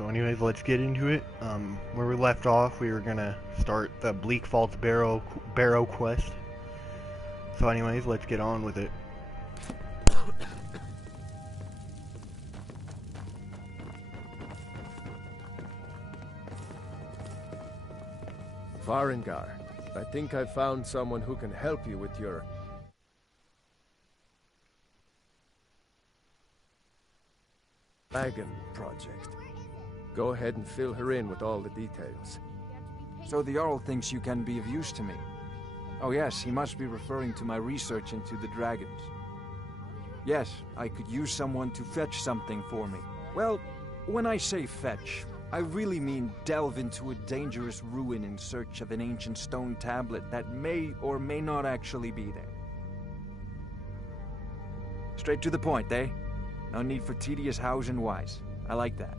So anyways, let's get into it. Where we left off, we were gonna start the Bleak Falls Barrow quest. So anyways, let's get on with it. Varengar, I think I found someone who can help you with your dragon project. Go ahead and fill her in with all the details. So the Jarl thinks you can be of use to me. Oh yes, he must be referring to my research into the dragons. Yes, I could use someone to fetch something for me. Well, when I say fetch, I really mean delve into a dangerous ruin in search of an ancient stone tablet that may or may not actually be there. Straight to the point, eh? No need for tedious hows and whys. I like that.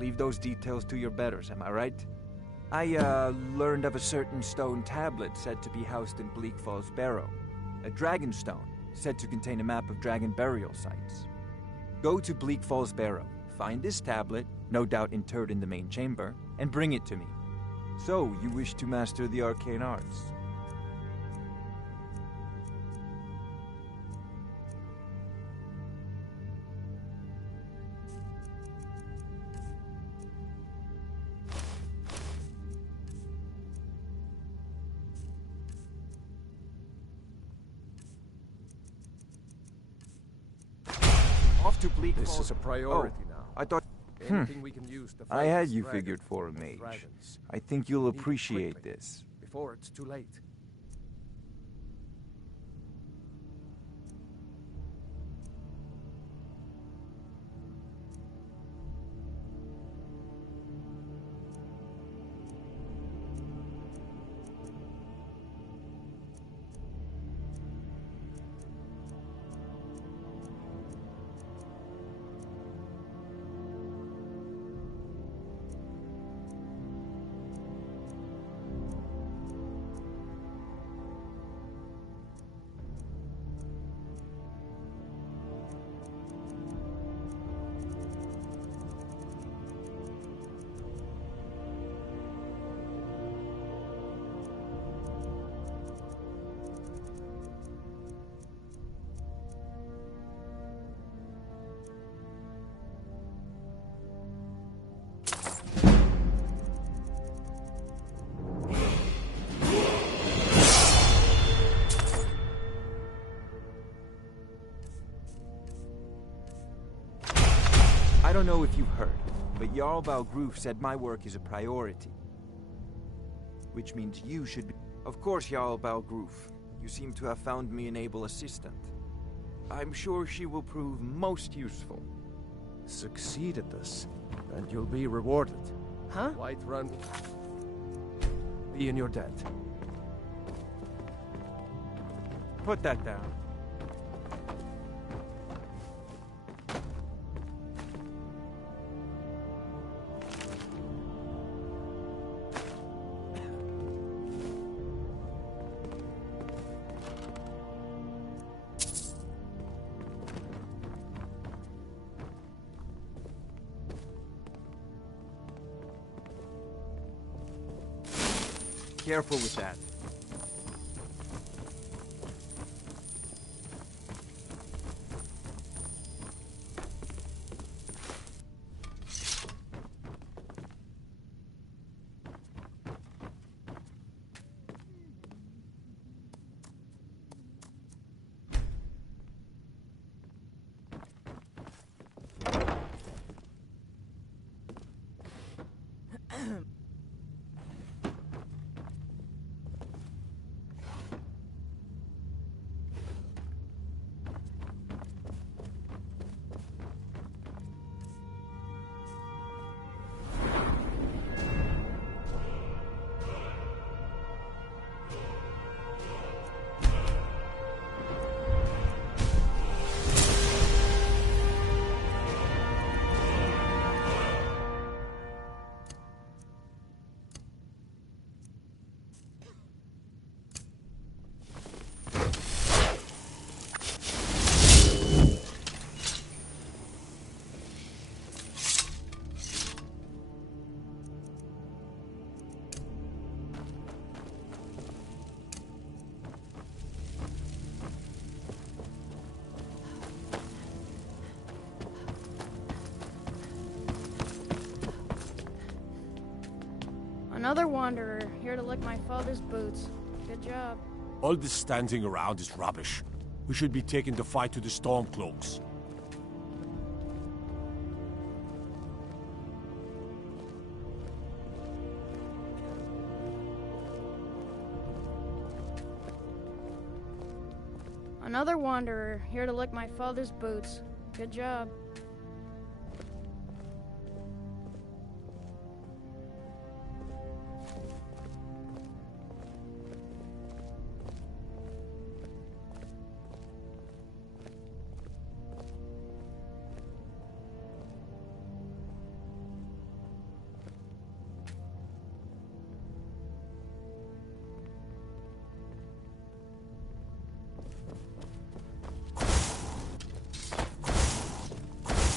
Leave those details to your betters, am I right? I, learned of a certain stone tablet said to be housed in Bleak Falls Barrow. A dragon stone, said to contain a map of dragon burial sites. Go to Bleak Falls Barrow, find this tablet, no doubt interred in the main chamber, and bring it to me. So, you wish to master the arcane arts? Off to Bleak Falls. This is a priority now. I thought... Anything we can use to I fight had this you dragon figured for a or mage. dragons. I think you'll Need it appreciate quickly, this. before it's too late. I don't know if you've heard, but Jarl Balgruf said my work is a priority. Which means you should be... Of course, Jarl Balgruf. You seem to have found me an able assistant. I'm sure she will prove most useful. Succeed at this, and you'll be rewarded. Huh? Whiterun be in your debt. Put that down. Careful with that. Another wanderer, here to lick my father's boots. Good job. All this standing around is rubbish. We should be taking the fight to the Stormcloaks. Another wanderer, here to lick my father's boots. Good job.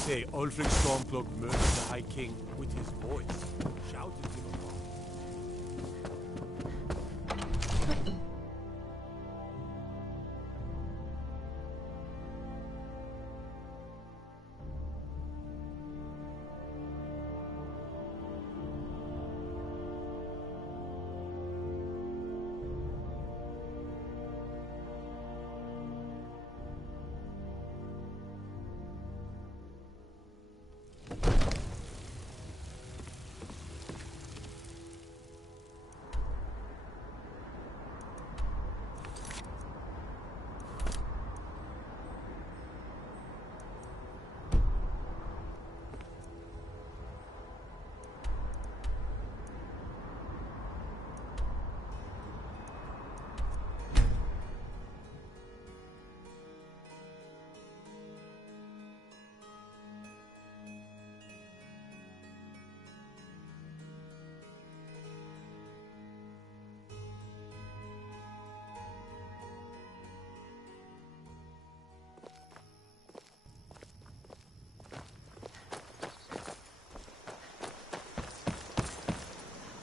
Say, Ulfric Stormcloak murdered the High King with his voice. Shouted to the mob.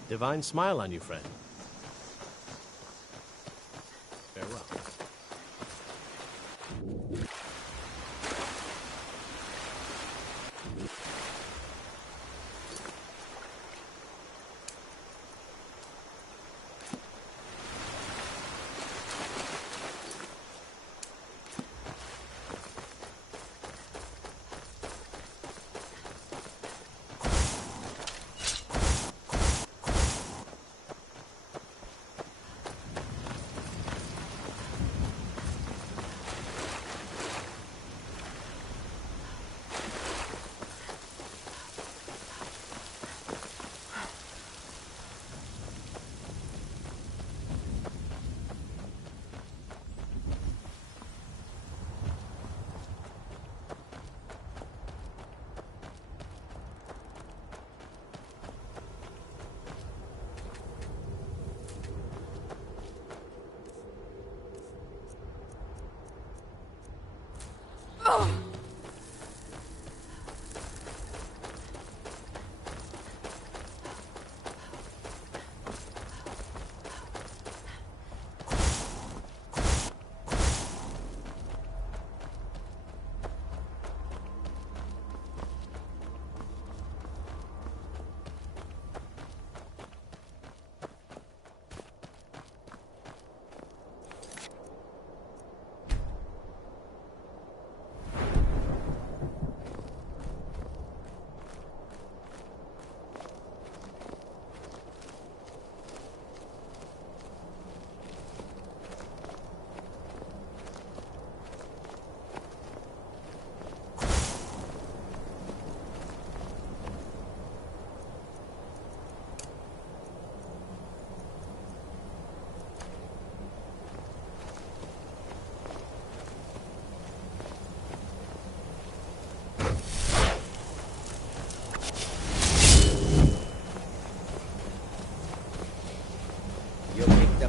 Divine smile on you, friend. Farewell.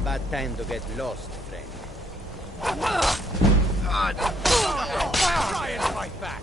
Bad time to get lost, friend. Try and fight back!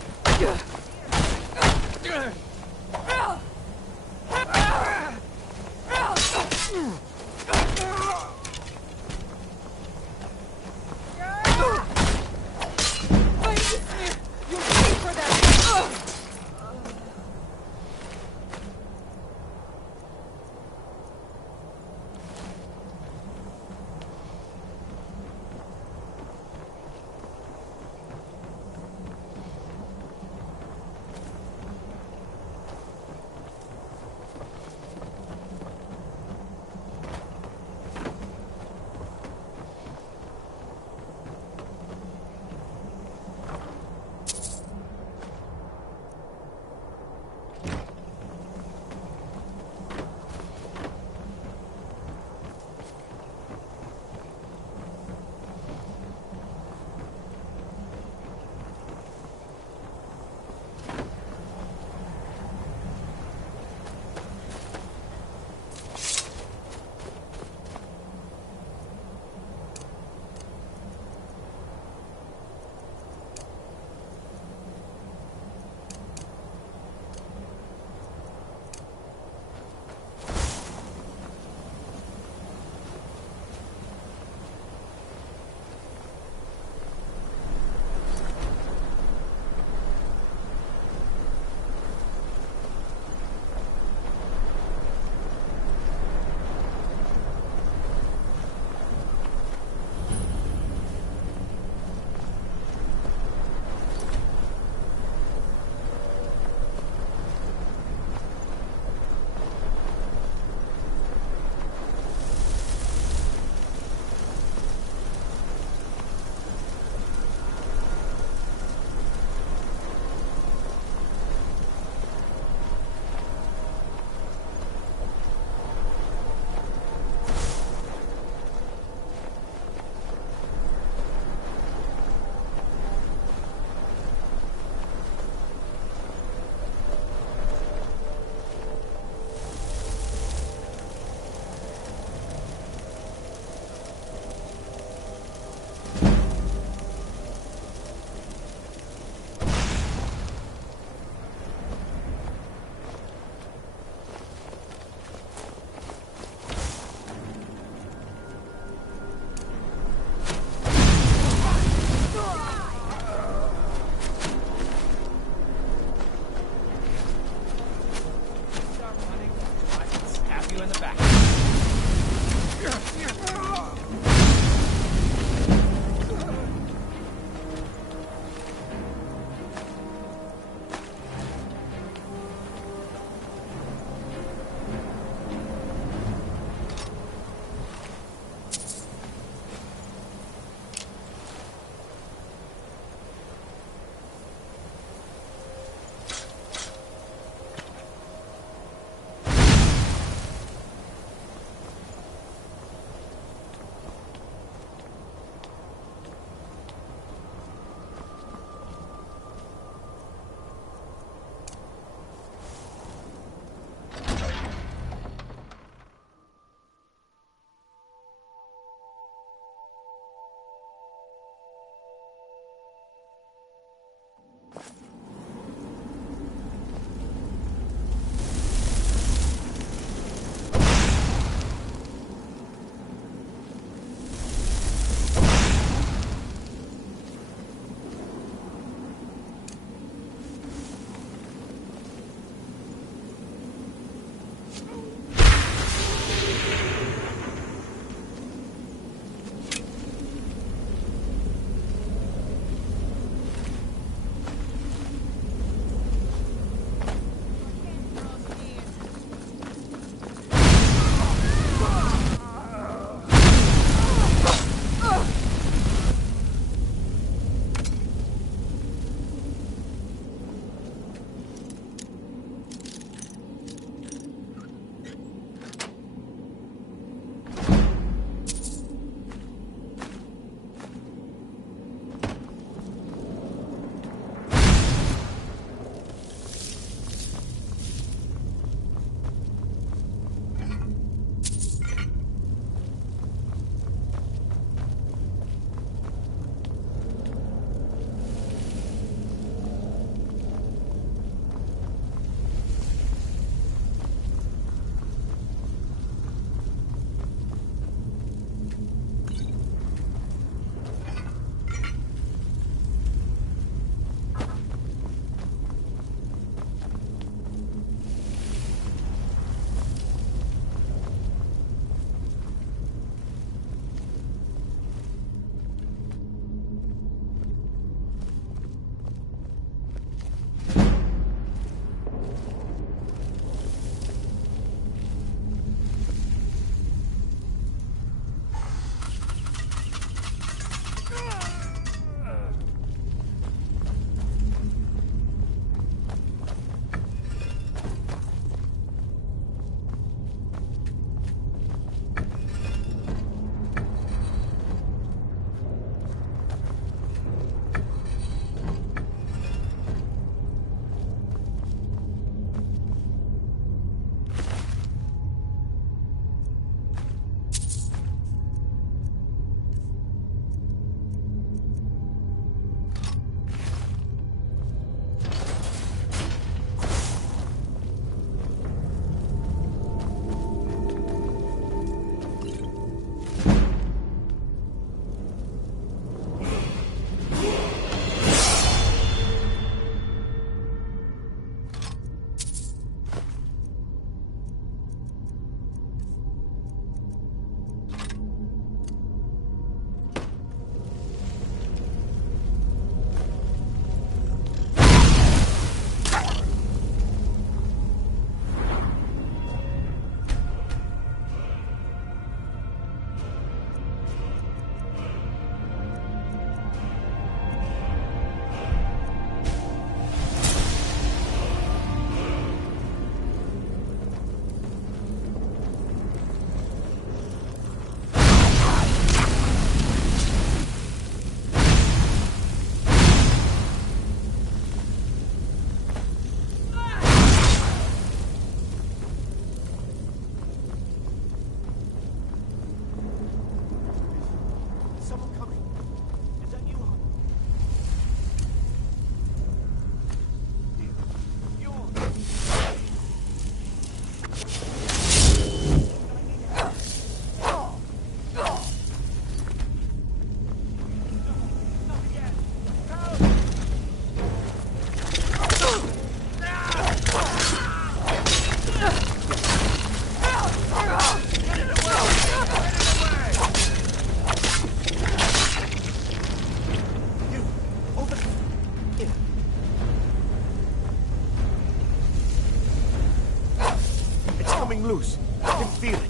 loose. I can feel it.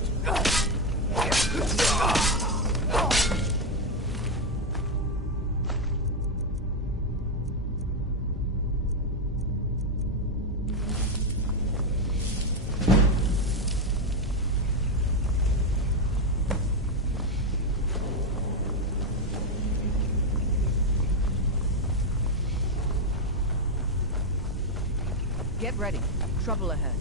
Get ready. Trouble ahead.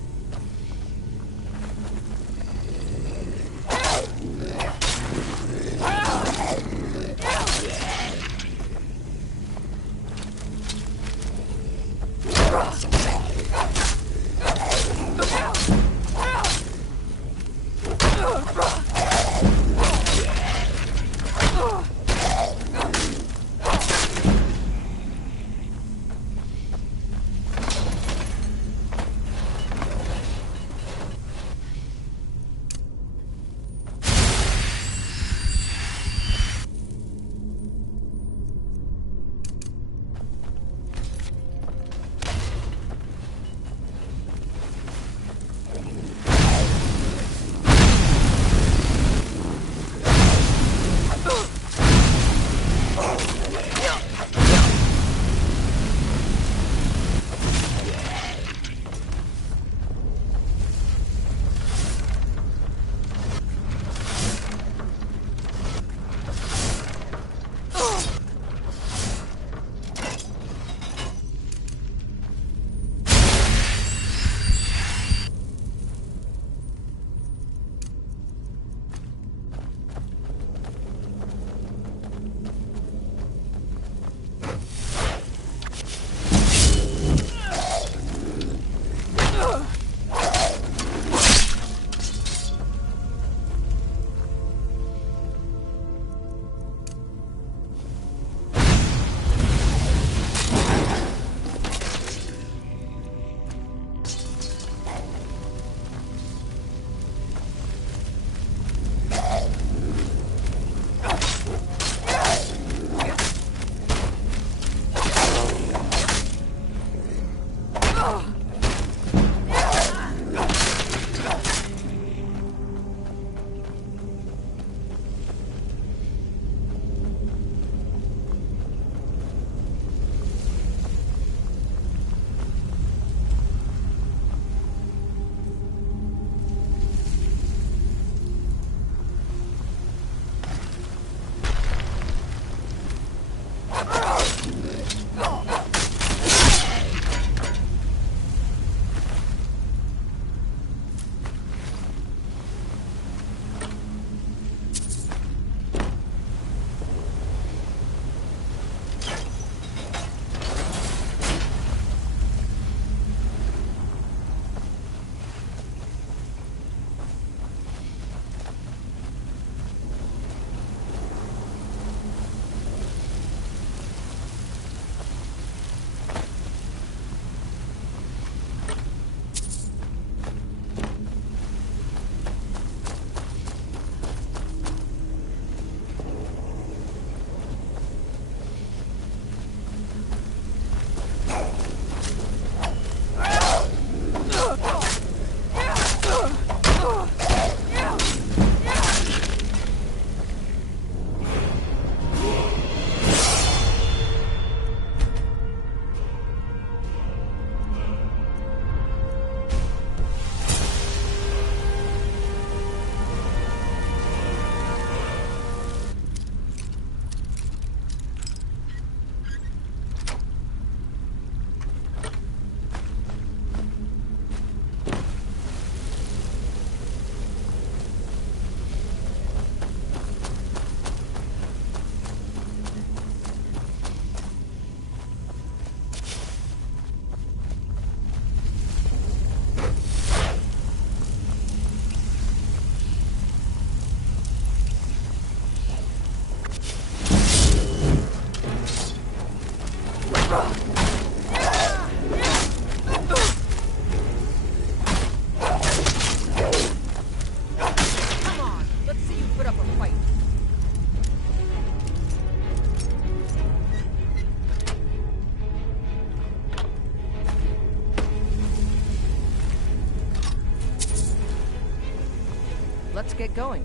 Let's get going.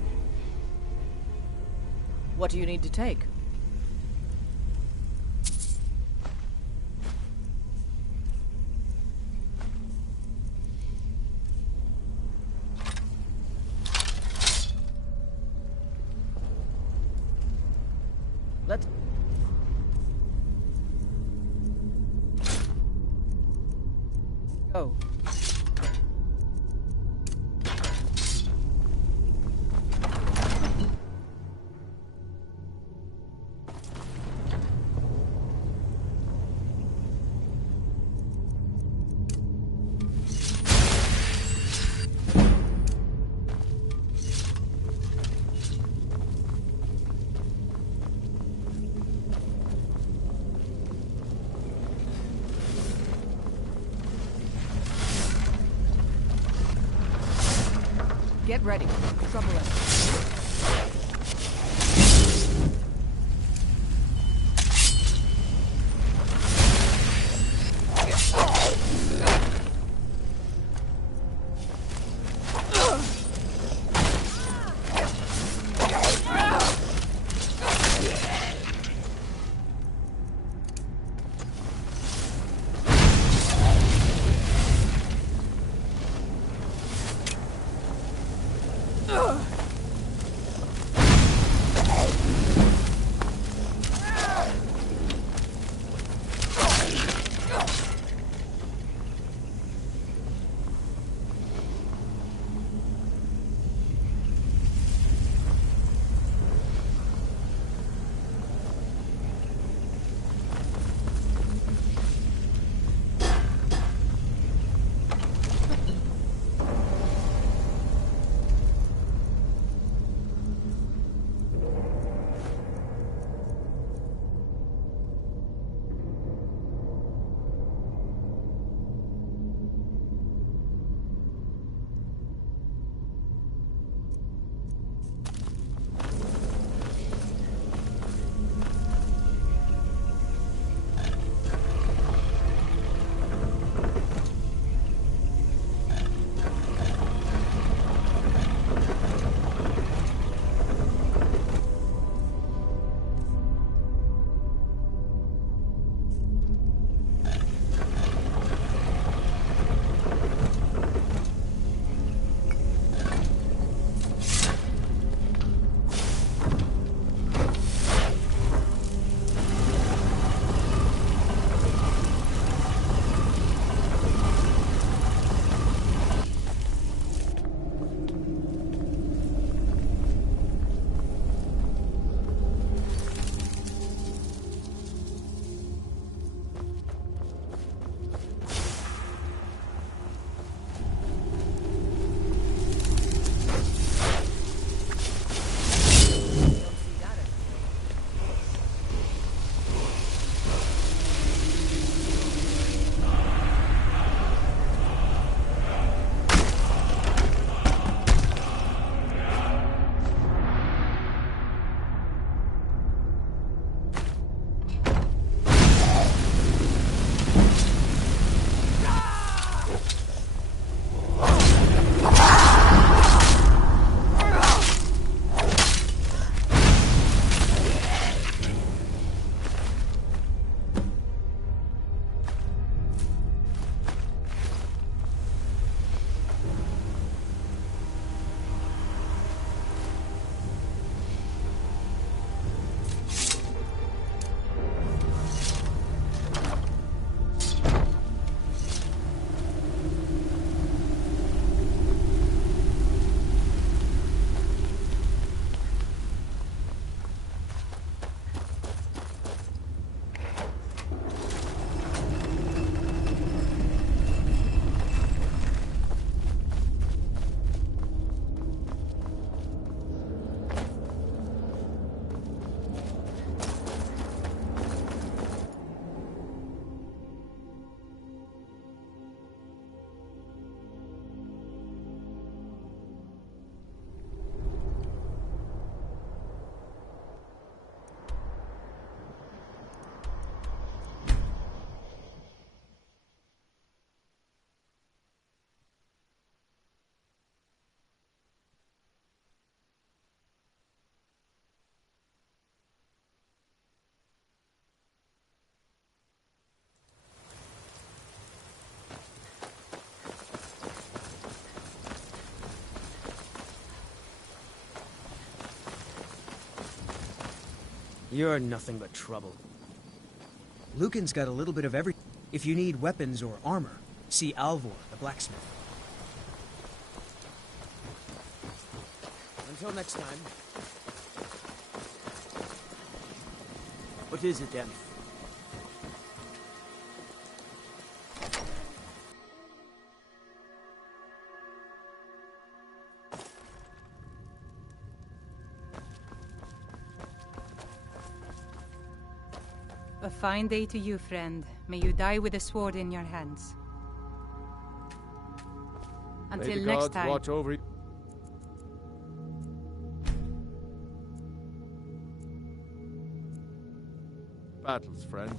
What do you need to take? Let's... go. Get ready. Trouble ahead. You're nothing but trouble. Lucan's got a little bit of everything. If you need weapons or armor, see Alvor, the blacksmith. Until next time. What is it, then? A fine day to you, friend. May you die with a sword in your hands. Until May the next gods time. watch over you. Battles, friend.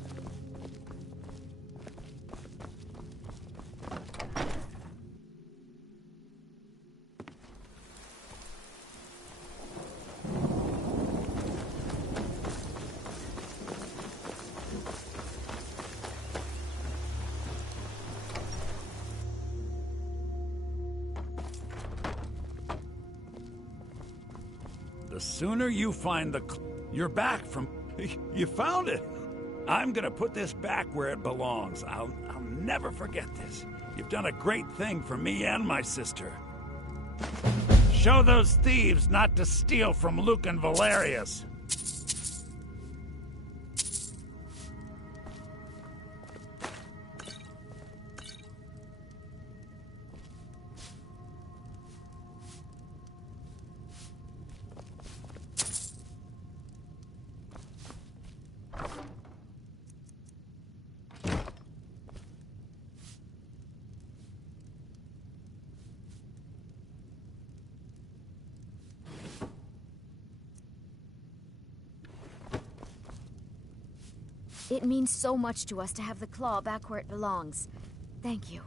The sooner you find you're back from... You found it! I'm gonna put this back where it belongs. I'll never forget this. You've done a great thing for me and my sister. Show those thieves not to steal from Lucan Valerius. It means so much to us to have the claw back where it belongs. Thank you.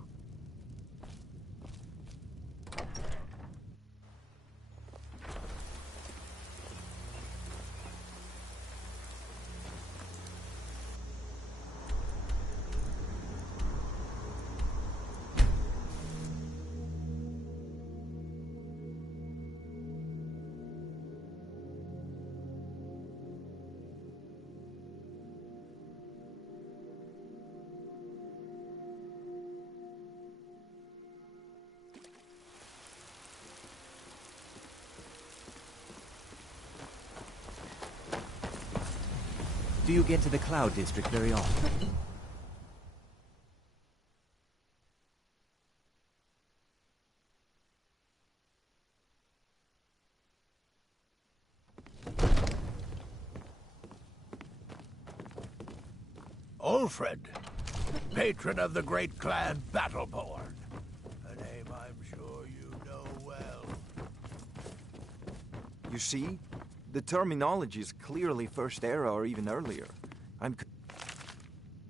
Do you get to the Cloud District very often? Ulfred, patron of the great clan Battleborn. A name I'm sure you know well. You see? The terminology is clearly First Era or even earlier. I'm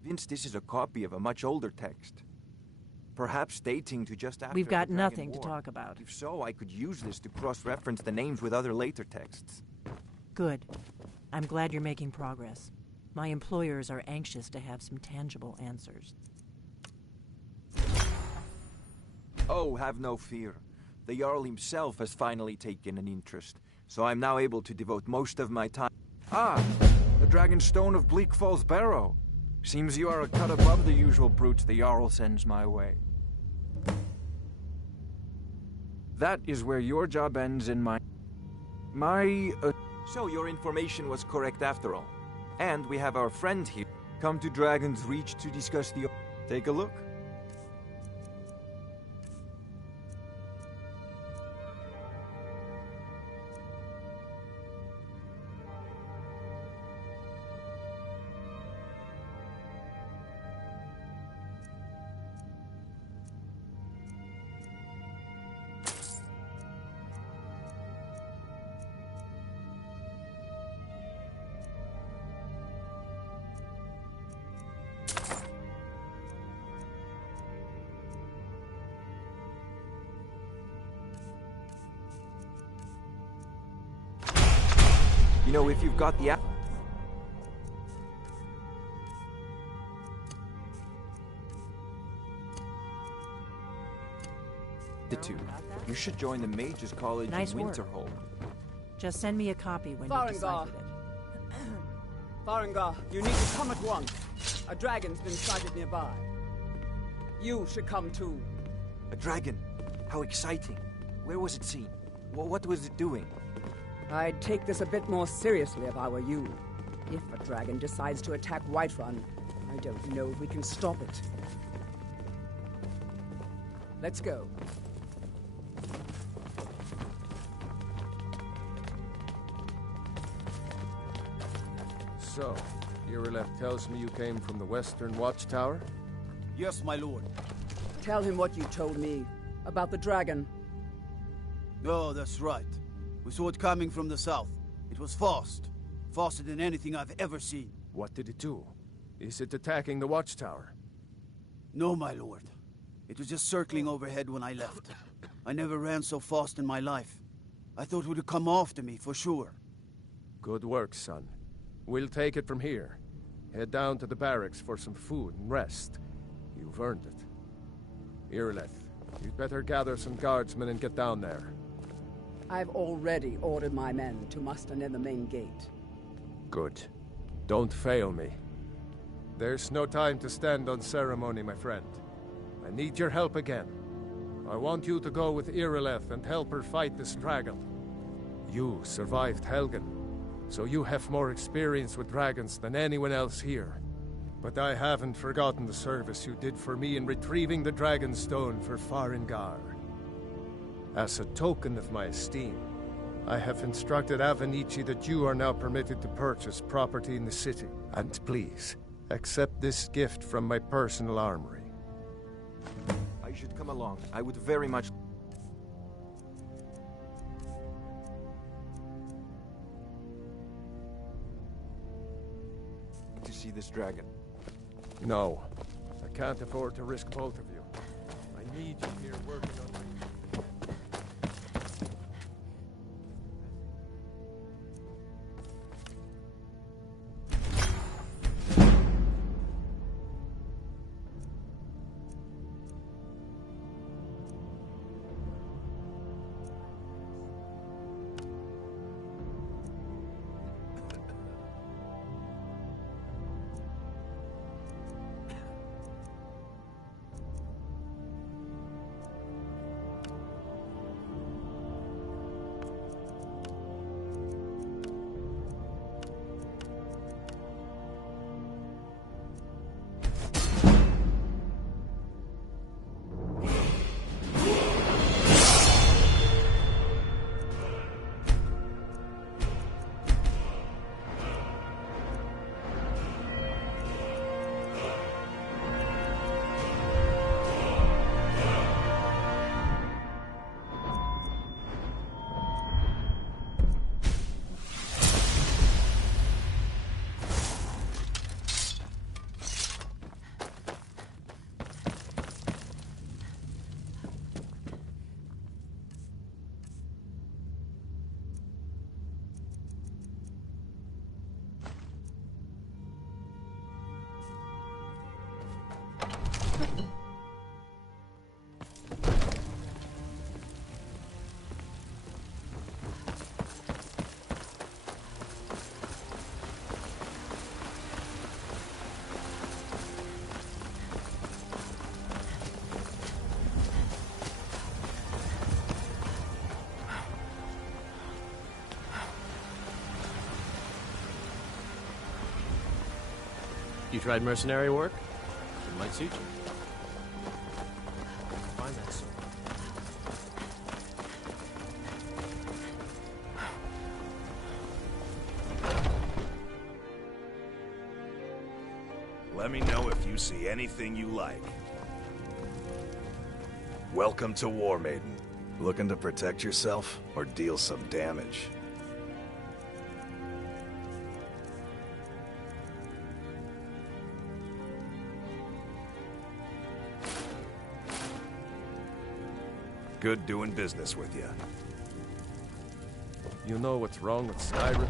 convinced this is a copy of a much older text. Perhaps dating to just after We've got the Dragon nothing to War. talk about. If so, I could use this to cross-reference the names with other later texts. Good. I'm glad you're making progress. My employers are anxious to have some tangible answers. Oh, have no fear. The Jarl himself has finally taken an interest, so I'm now able to devote most of my time... Ah! The Dragonstone of Bleak Falls Barrow. Seems you are a cut above the usual brutes the Jarl sends my way. That is where your job ends and So your information was correct after all. And we have our friend here. Come to Dragon's Reach to discuss the... Take a look. You know, if you've got the app... You should join the Mages College Nice in work. Winterhold. Just send me a copy when you Farengar. decide with it. Farengar, you need to come at once. A dragon's been sighted nearby. You should come too. A dragon? How exciting. Where was it seen? What was it doing? I'd take this a bit more seriously if I were you. If a dragon decides to attack Whiterun, I don't know if we can stop it. Let's go. So, Irileth tells me you came from the Western Watchtower? Yes, my lord. Tell him what you told me about the dragon. Oh, that's right. We saw it coming from the south. It was fast. Faster than anything I've ever seen. What did it do? Is it attacking the Watchtower? No, my lord. It was just circling overhead when I left. I never ran so fast in my life. I thought it would come after me, for sure. Good work, son. We'll take it from here. Head down to the barracks for some food and rest. You've earned it. Irileth, you'd better gather some guardsmen and get down there. I've already ordered my men to muster near the main gate. Good. Don't fail me. There's no time to stand on ceremony, my friend. I need your help again. I want you to go with Irileth and help her fight this dragon. You survived Helgen, so you have more experience with dragons than anyone else here. But I haven't forgotten the service you did for me in retrieving the Dragon Stone for Farengar. As a token of my esteem, I have instructed Avenici that you are now permitted to purchase property in the city. And please, accept this gift from my personal armory. I should come along. I would very much... to see this dragon. No. I can't afford to risk both of you. I need you here working on me. You tried mercenary work? It might suit you. Find that sword. Let me know if you see anything you like. Welcome to War Maiden. Looking to protect yourself or deal some damage? Good doing business with you. You know what's wrong with Skyrim?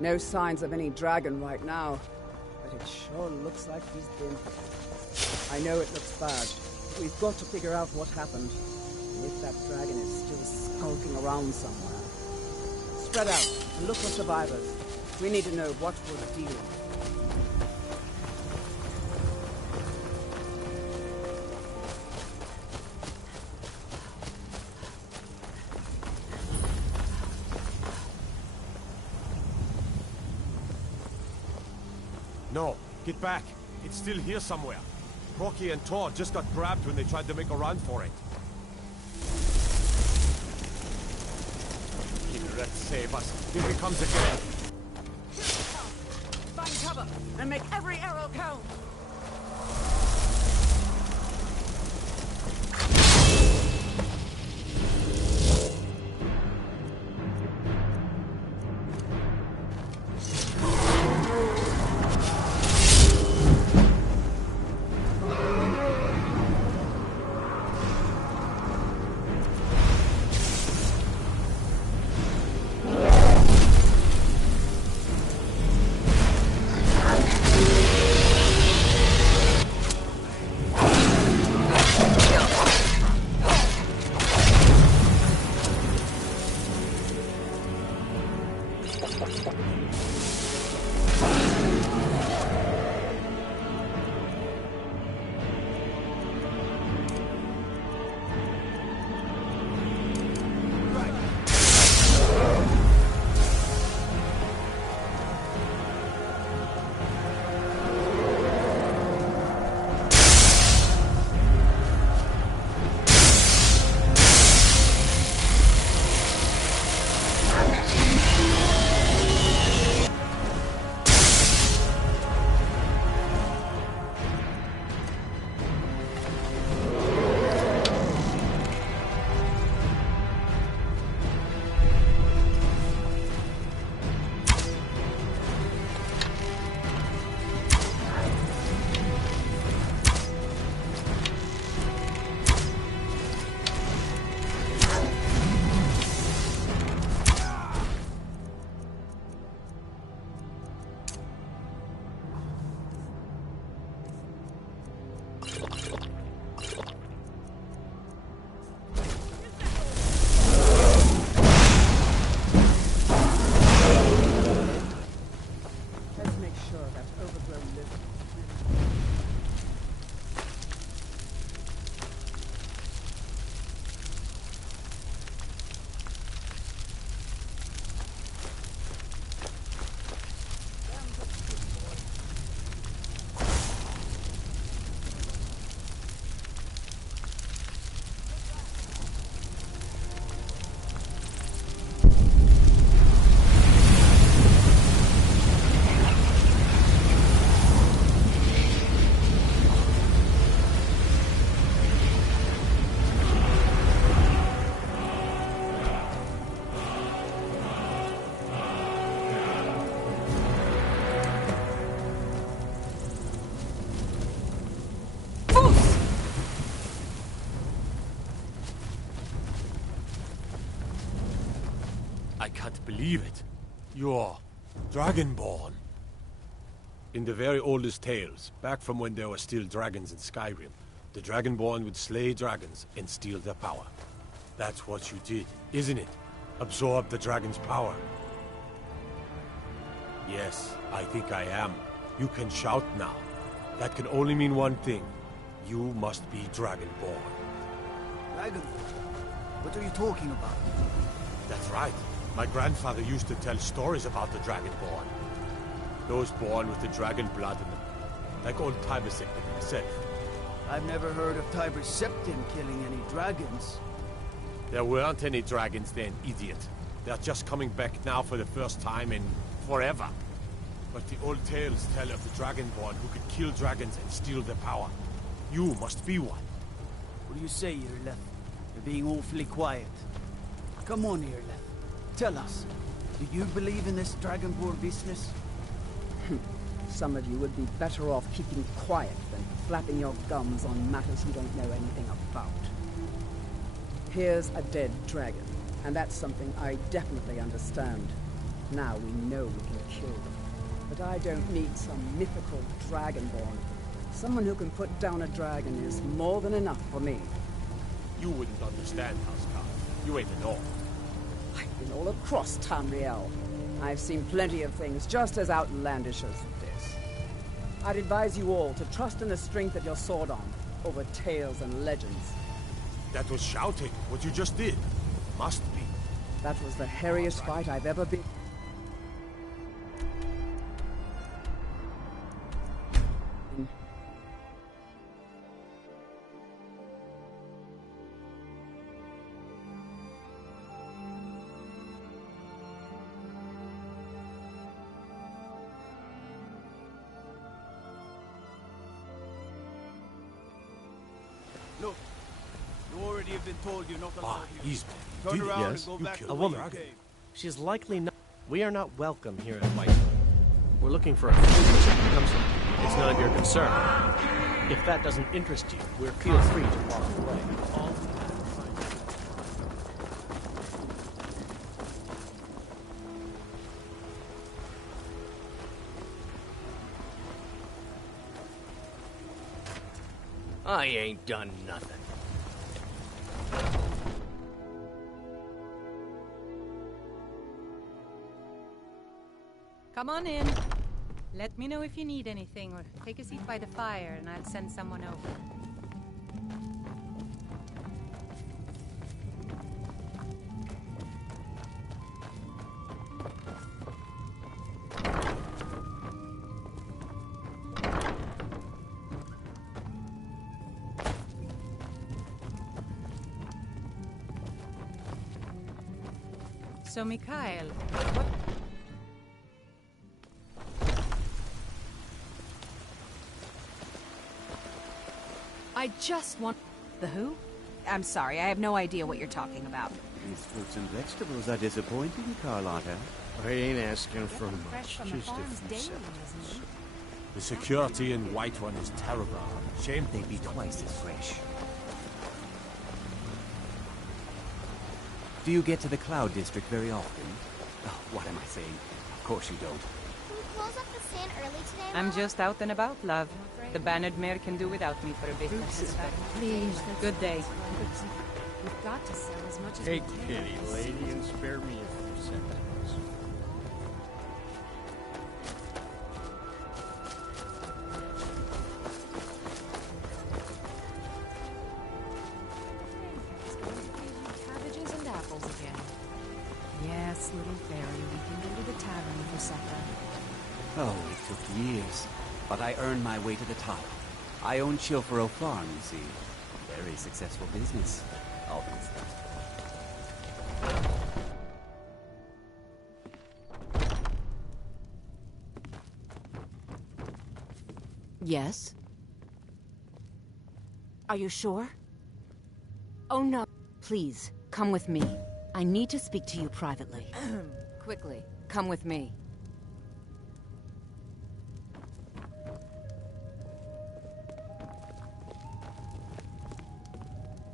No signs of any dragon right now, but it sure looks like he's been. I know it looks bad, but we've got to figure out what happened. If that dragon is still skulking around somewhere. Spread out and look for survivors. We need to know what we're dealing with. No, get back. It's still here somewhere. Rocky and Tor just got grabbed when they tried to make a run for it. Let's save us. Here he comes again. Find cover and make every arrow count. I can't believe it. You're Dragonborn. In the very oldest tales, back from when there were still dragons in Skyrim, the Dragonborn would slay dragons and steal their power. That's what you did, isn't it? Absorb the dragon's power. Yes, I think I am. You can shout now. That can only mean one thing. You must be Dragonborn. Dragonborn? What are you talking about? That's right. My grandfather used to tell stories about the Dragonborn. Those born with the dragon blood in them. Like old Tiber Septim himself. I've never heard of Tiber Septim killing any dragons. There weren't any dragons then, idiot. They're just coming back now for the first time in forever. But the old tales tell of the Dragonborn who could kill dragons and steal their power. You must be one. What do you say, Irleth? You're being awfully quiet. Come on, Irleth. Tell us, do you believe in this Dragonborn business? Some of you would be better off keeping quiet than flapping your gums on matters you don't know anything about. Here's a dead dragon, and that's something I definitely understand. Now we know we can kill them. But I don't need some mythical dragonborn. Someone who can put down a dragon is more than enough for me. You wouldn't understand, Housecarl. You ain't an orc. I've been all across Tamriel. I've seen plenty of things just as outlandish as this. I'd advise you all to trust in the strength of your sword arm over tales and legends. That was shouting, what you just did. Must be. That was the hairiest fight I've ever been. Look, you already have been told you're not allowed here. He's Turn around yes. and go back to A the woman. way you came. She's likely not. We are not welcome here at Whitehall. We're looking for a it's none of your concern. If that doesn't interest you, feel free to walk away. All I ain't done nothing. Come on in. Let me know if you need anything, or take a seat by the fire and I'll send someone over. So, Mikhail, what... I just want... The who? I'm sorry, I have no idea what you're talking about. These fruits and vegetables are disappointing, Carlotta. I ain't asking for much, Fresh from the just a farm's few daily, seconds. isn't it? The security in White One is terrible. Shame they'd be twice as fresh. Do you get to the Cloud District very often? Oh, what am I saying? Of course you don't. Can we close up the stand early today, I'm Mama? just out and about, love. The Bannered Mare can do without me for a bit. Please. Good day. We've got to sell as much as Take we can. pity, lady, and spare me a few seconds. Cabbages and apples again. Yes, little fairy, we can go to the tavern for supper. Oh, it took years. But I earned my way to the top. I own Chilfaro Farm, you see. Very successful business, obviously. Yes? Are you sure? Oh no. Please, come with me. I need to speak to you privately. Quickly, come with me.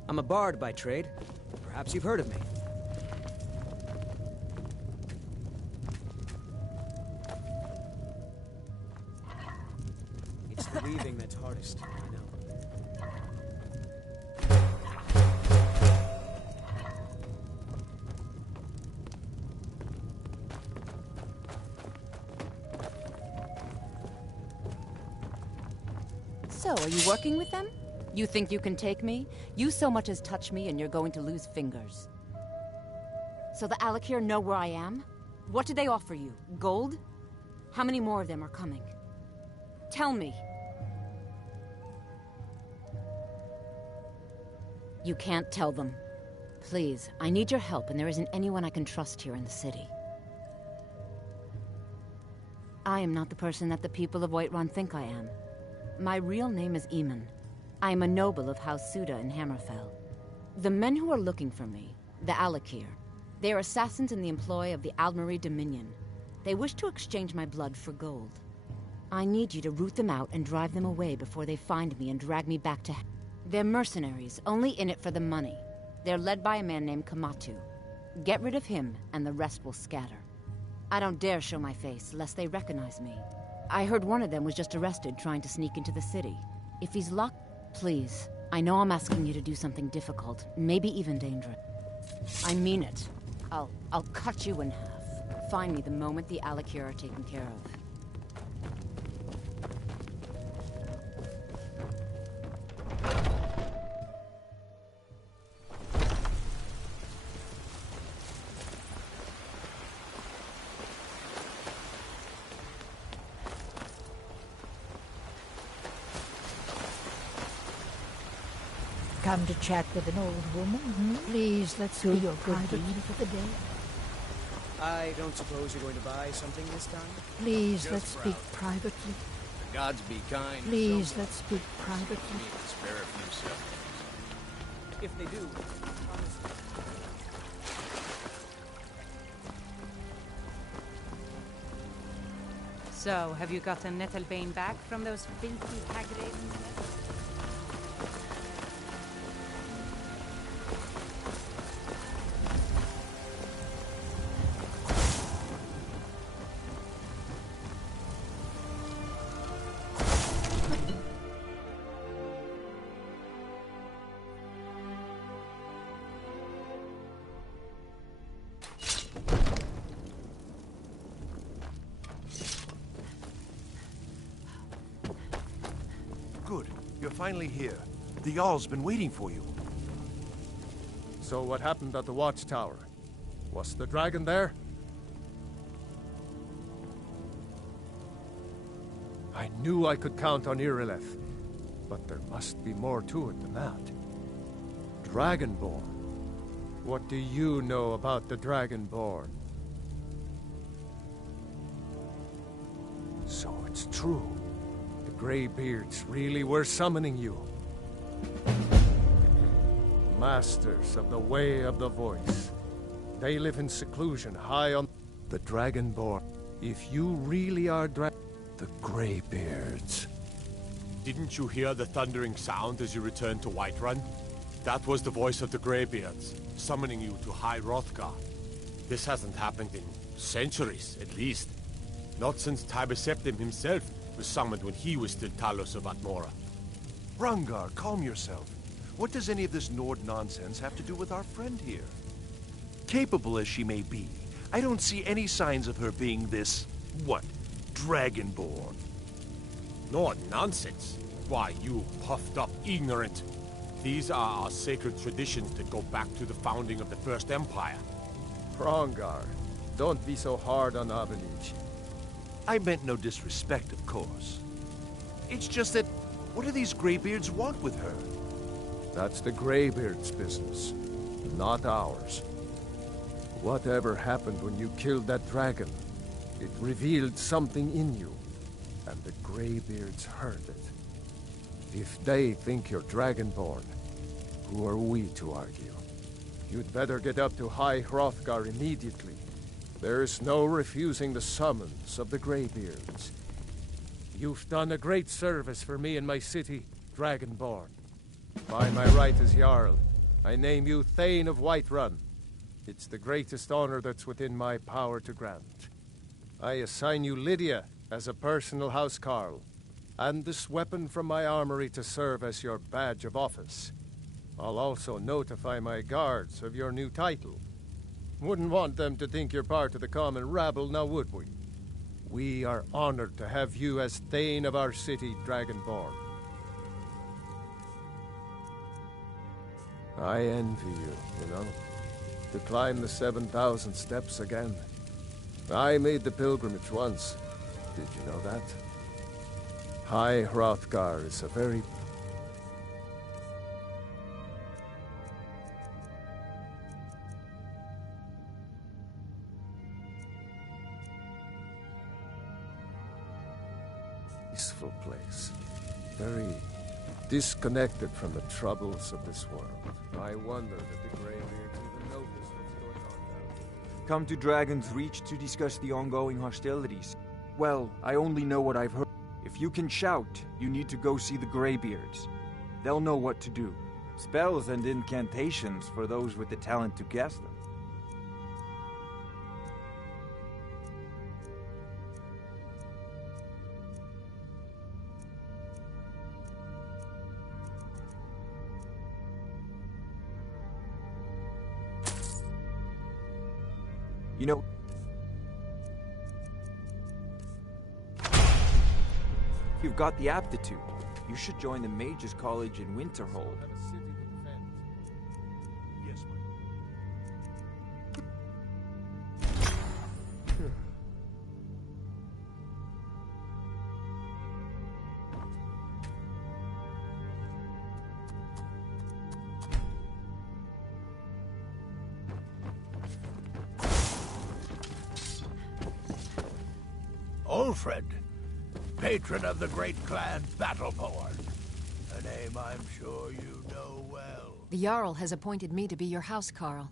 I'm a bard by trade. Perhaps you've heard of me. It's the weaving that's hardest, I know. So, are you working with them? You think you can take me? You so much as touch me and you're going to lose fingers. So the Alakir know where I am? What did they offer you? Gold? How many more of them are coming? Tell me. You can't tell them. Please, I need your help and there isn't anyone I can trust here in the city. I am not the person that the people of Whiterun think I am. My real name is Eamon. I am a noble of House Suda in Hammerfell. The men who are looking for me, the Alakir, they are assassins in the employ of the Aldmeri Dominion. They wish to exchange my blood for gold. I need you to root them out and drive them away before they find me and drag me back to... They're mercenaries, only in it for the money. They're led by a man named Kamatu. Get rid of him, and the rest will scatter. I don't dare show my face, lest they recognize me. I heard one of them was just arrested trying to sneak into the city. If he's locked... Please, I know I'm asking you to do something difficult, maybe even dangerous. I mean it. I'll cut you in half. Find me the moment the Alakir are taken care of. Come to chat with an old woman, hmm? Please, let's do your good deed for the day. I don't suppose you're going to buy something this time? Please, let's speak privately. The gods be kind. Please, let's speak privately. Need to spare a few seconds. If they do, promise. So, have you gotten Nettlebane back from those filthy hag-ravens? Good. You're finally here. The Jarl's been waiting for you. So what happened at the watchtower? Was the dragon there? I knew I could count on Irileth, but there must be more to it than that. Dragonborn. What do you know about the Dragonborn? So it's true. The Greybeards really were summoning you. Masters of the Way of the Voice. They live in seclusion high on the Dragonborn. If you really are the Greybeards. Didn't you hear the thundering sound as you returned to Whiterun? That was the voice of the Greybeards, summoning you to High Hrothgar. This hasn't happened in centuries, at least. Not since Tiber Septim himself was summoned when he was still Talos of Atmora. Rangar, calm yourself. What does any of this Nord nonsense have to do with our friend here? Capable as she may be, I don't see any signs of her being this, what, Dragonborn. Nord nonsense? Why, you puffed up ignorant. These are our sacred traditions that go back to the founding of the First Empire. Hrongar, don't be so hard on Avelich. I meant no disrespect, of course. It's just that, what do these Greybeards want with her? That's the Greybeards' business, not ours. Whatever happened when you killed that dragon, it revealed something in you, and the Greybeards heard it. If they think you're Dragonborn, who are we to argue? You'd better get up to High Hrothgar immediately. There's no refusing the summons of the Greybeards. You've done a great service for me and my city, Dragonborn. By my right as Jarl, I name you Thane of Whiterun. It's the greatest honor that's within my power to grant. I assign you Lydia as a personal housecarl, and this weapon from my armory to serve as your badge of office. I'll also notify my guards of your new title. Wouldn't want them to think you're part of the common rabble, now would we? We are honored to have you as Thane of our city, Dragonborn. I envy you know, to climb the 7,000 steps again. I made the pilgrimage once. Did you know that? High Hrothgar is a very... peaceful place. Very disconnected from the troubles of this world. I wonder that the Greybeards even notice what's going on now. Come to Dragon's Reach to discuss the ongoing hostilities. Well, I only know what I've heard. If you can shout, you need to go see the Greybeards. They'll know what to do. Spells and incantations for those with the talent to guess them. You know... If you've got the aptitude, you should join the Mages College in Winterhold. Yes, Ulfred, patron of the great clan Battleborn. A name I'm sure you know well. The Jarl has appointed me to be your housecarl.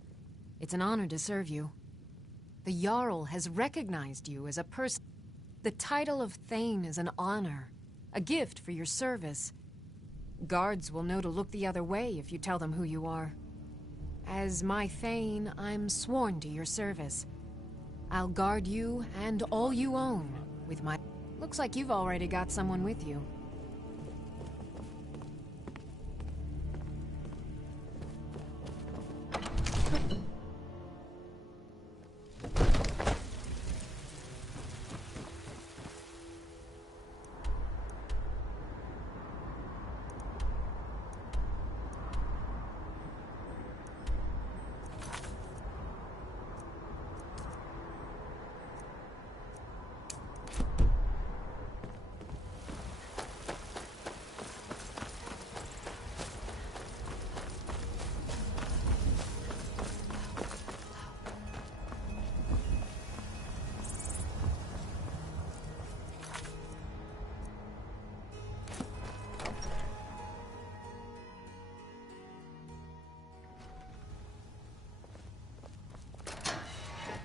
It's an honor to serve you. The Jarl has recognized you as a person. The title of Thane is an honor, a gift for your service. Guards will know to look the other way if you tell them who you are. As my Thane, I'm sworn to your service. I'll guard you and all you own with my... Looks like you've already got someone with you.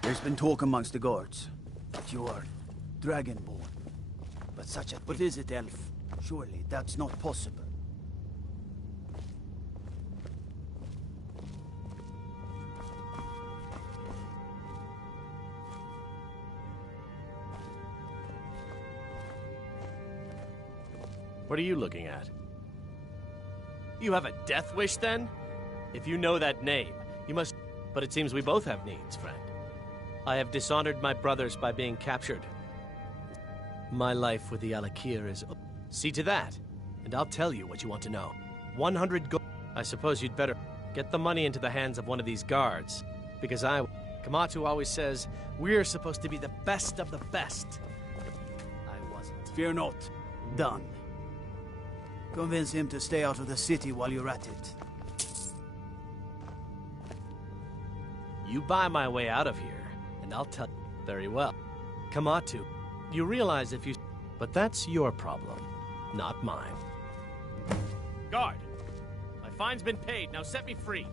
There's been talk amongst the guards that you are Dragonborn. But such a... What is it, Elf? Surely that's not possible. What are you looking at? You have a death wish, then? If you know that name, you must... But it seems we both have needs, friend. I have dishonored my brothers by being captured. My life with the Alakir is... See to that, and I'll tell you what you want to know. 100 gold... I suppose you'd better get the money into the hands of one of these guards, because Kamatu always says, we're supposed to be the best of the best. I wasn't. Fear not. Done. Convince him to stay out of the city while you're at it. You buy my way out of here, and I'll tell you very well. Kamatu, you realize if you... But that's your problem, not mine. Guard! My fine's been paid, now set me free.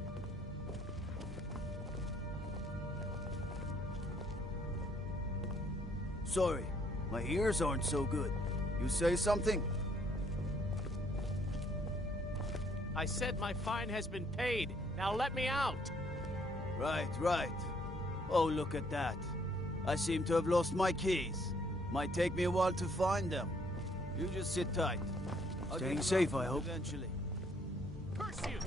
Sorry, my ears aren't so good. You say something? I said my fine has been paid. Now let me out. Right, right. Oh, look at that. I seem to have lost my keys. Might take me a while to find them. You just sit tight. Staying safe, I hope. Eventually. Curse you!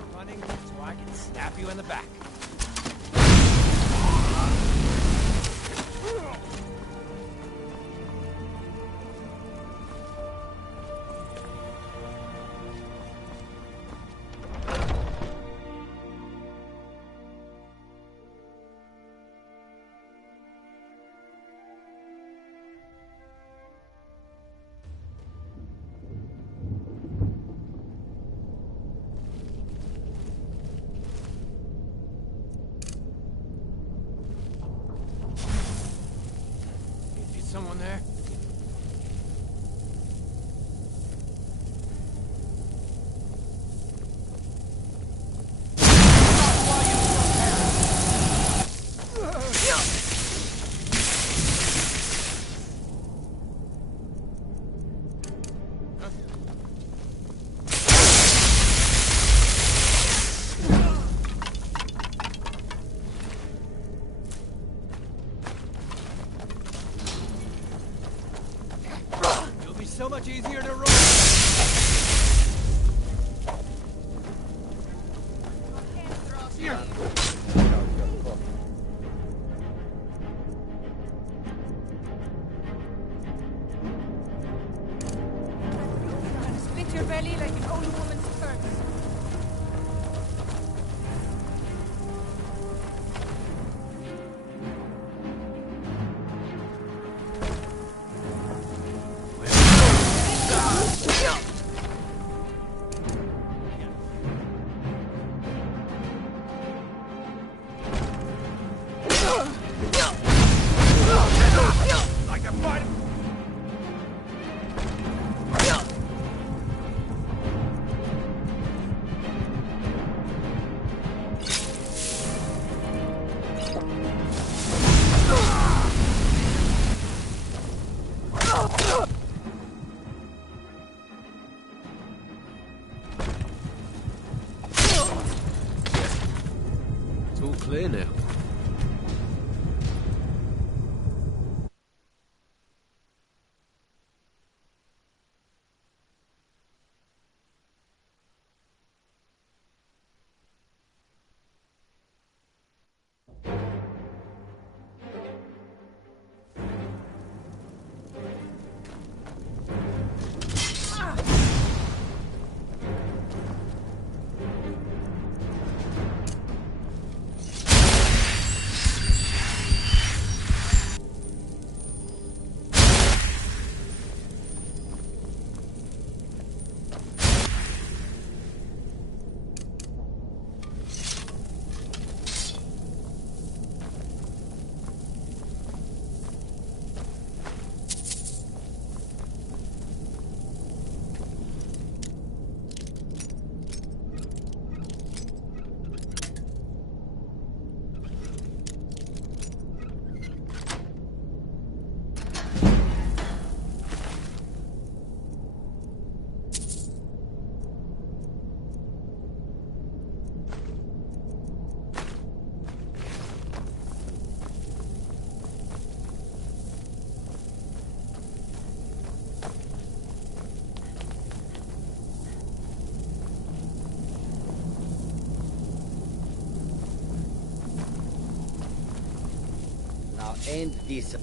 start running so I can stab you in the back. Someone there? So much easier to roll. Split your belly like an old woman's purse. It's all clear now. End this.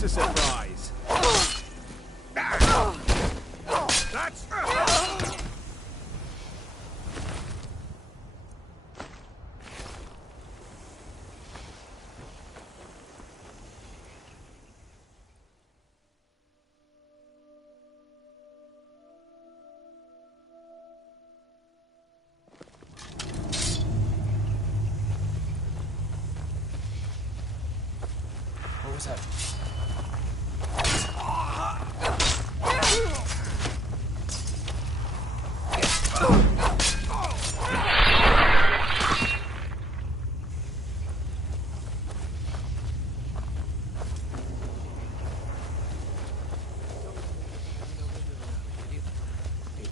this a surprise? That's... What was that?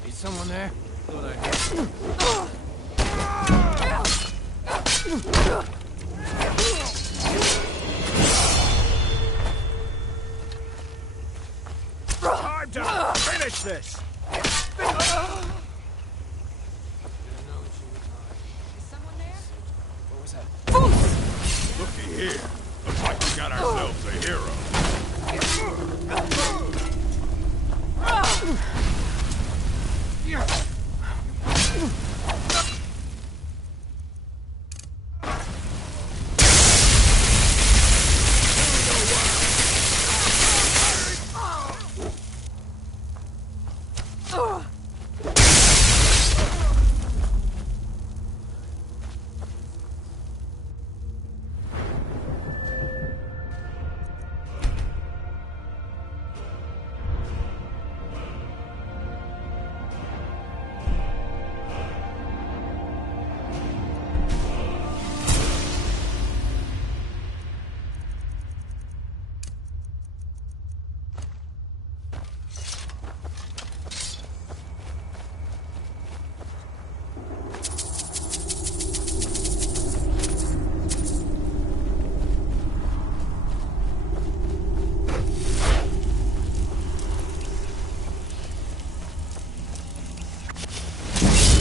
Is someone there? Thought I Time to finish this! What was that? Looky here. Looks like we got ourselves a hero.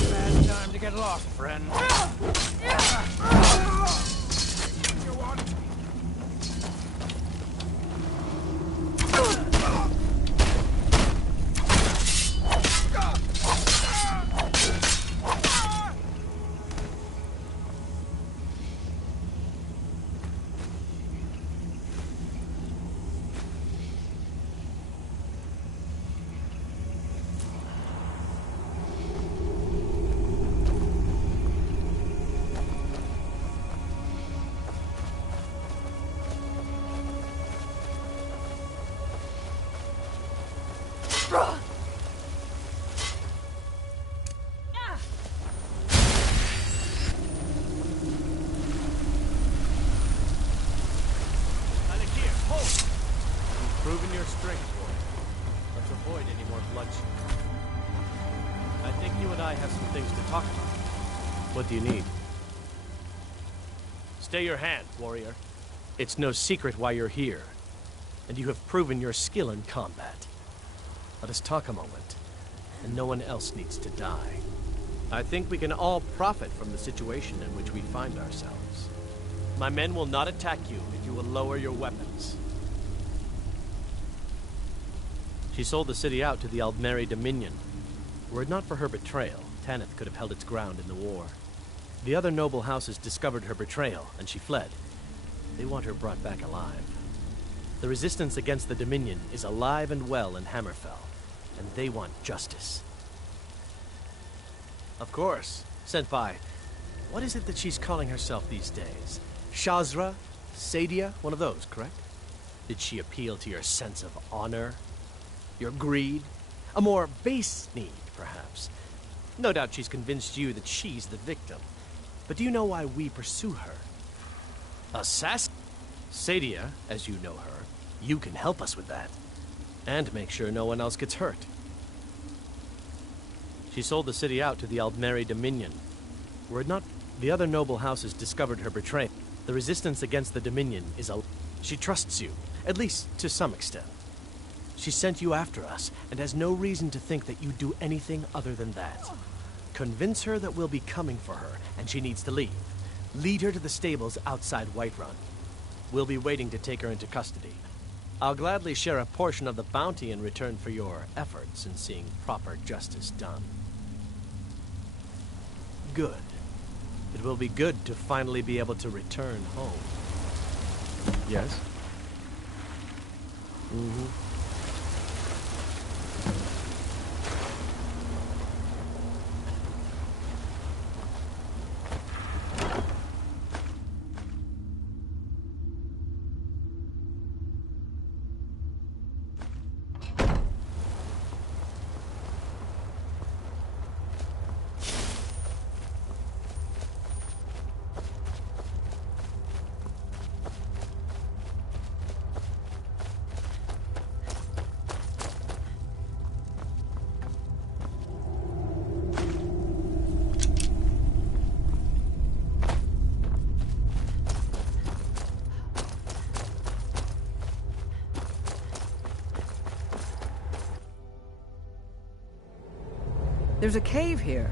Bad time to get lost, friend. You've proven your strength, boy. Let's avoid any more bloodshed. I think you and I have some things to talk about. What do you need? Stay your hand, warrior. It's no secret why you're here, and you have proven your skill in combat. Let us talk a moment, and no one else needs to die. I think we can all profit from the situation in which we find ourselves. My men will not attack you if you will lower your weapons. She sold the city out to the Aldmeri Dominion. Were it not for her betrayal, Tanith could have held its ground in the war. The other noble houses discovered her betrayal, and she fled. They want her brought back alive. The resistance against the Dominion is alive and well in Hammerfell, and they want justice. Of course, sent by... What is it that she's calling herself these days? Shazra? Sadia? One of those, correct? Did she appeal to your sense of honor? Your greed? A more base need, perhaps? No doubt she's convinced you that she's the victim. But do you know why we pursue her? Assassin? Sadia, as you know her, you can help us with that. And make sure no one else gets hurt. She sold the city out to the Aldmeri Dominion. Were it not the other noble houses discovered her betrayal, the resistance against the Dominion is a... She trusts you, at least to some extent. She sent you after us, and has no reason to think that you do anything other than that. Convince her that we'll be coming for her, and she needs to leave. Lead her to the stables outside Whiterun. We'll be waiting to take her into custody. I'll gladly share a portion of the bounty in return for your efforts in seeing proper justice done. Good. It will be good to finally be able to return home. Yes? Mm-hmm. There's a cave here.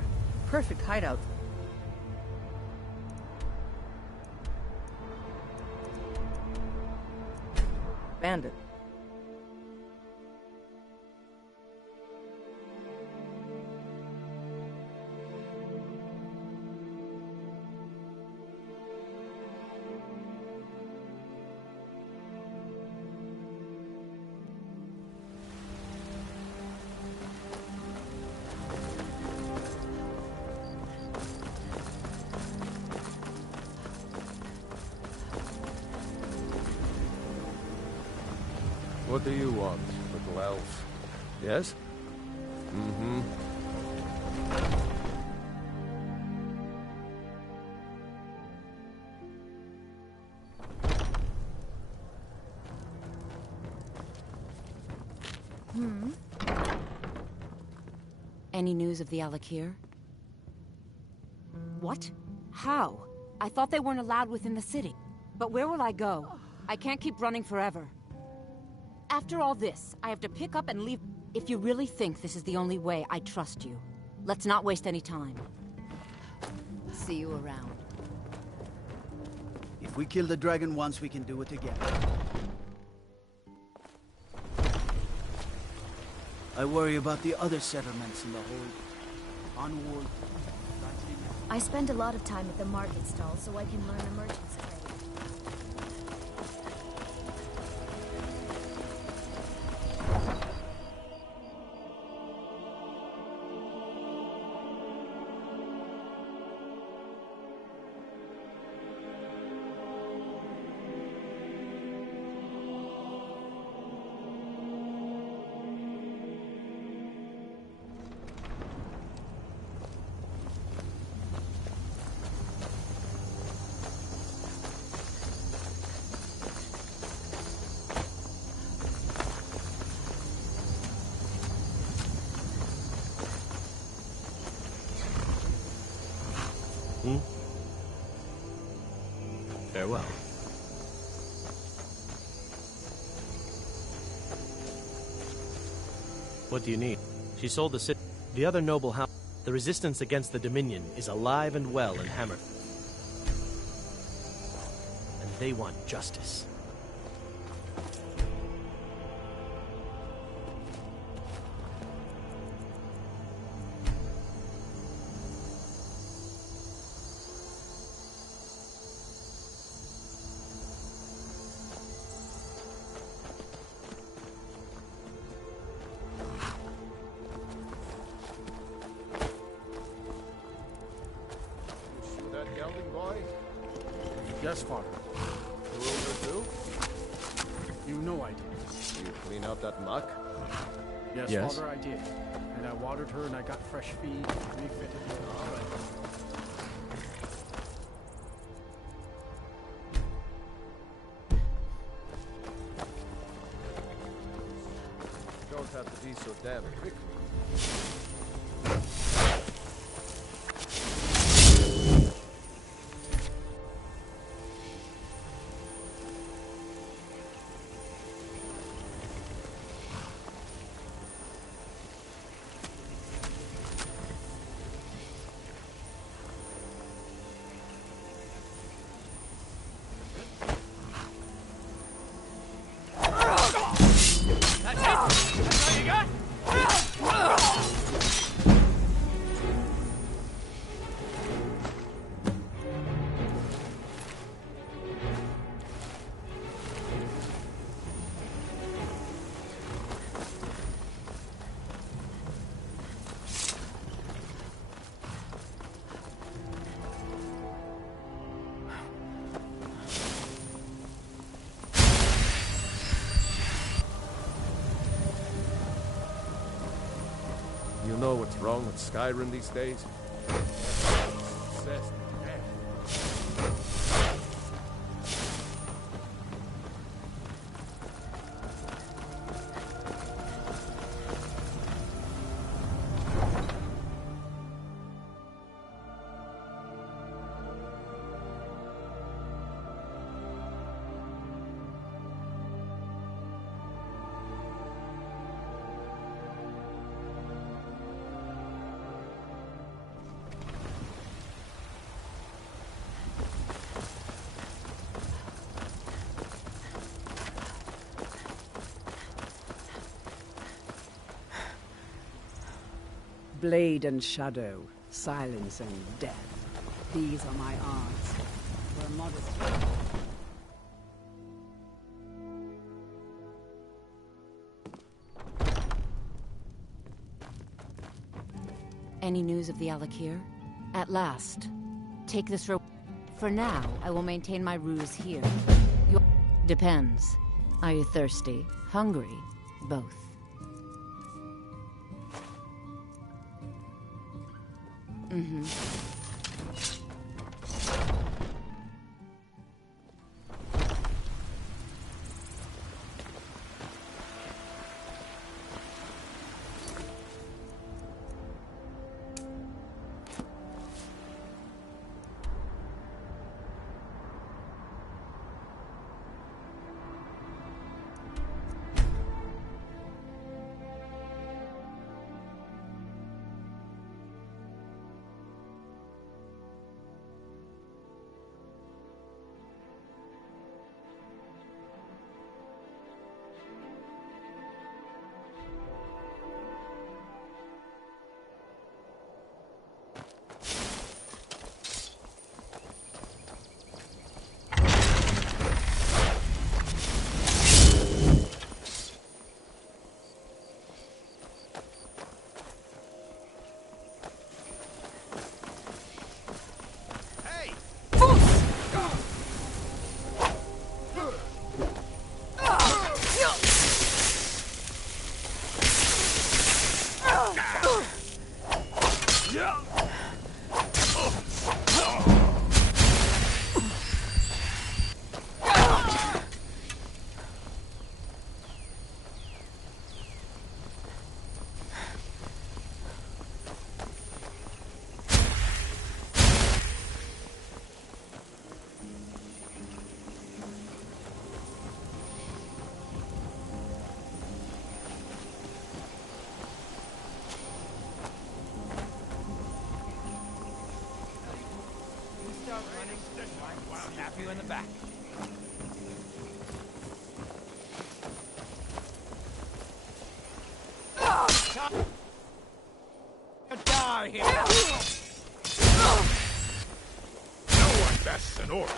Perfect hideout. Bandit. What do you want, little elf? Yes? Mm-hmm. Any news of the Alakir? What? How? I thought they weren't allowed within the city. But where will I go? I can't keep running forever. After all this, I have to pick up and leave. If you really think this is the only way, I trust you. Let's not waste any time. See you around. If we kill the dragon once, we can do it again. I worry about the other settlements in the whole unwalled. I spend a lot of time at the market stall so I can learn a merchant's trade. Farewell. What do you need? She sold the city. The other noble house. The resistance against the Dominion is alive and well in Hammer. And they want justice. Yes, Father. You older too? You know I did. You clean up that muck? Yes, Father, I did. And I watered her and I got fresh feed, refitted her. All right. Don't have to be so damn quick. you know what's wrong with Skyrim these days? Obsessed with death. Blade and shadow, silence and death. These are my arts. Where modesty... Any news of the Alakir? At last. Take this rope. For now, I will maintain my ruse here. Depends. Are you thirsty? Hungry? Both. Mm-hmm. You in the back. Die here. No one bests an order.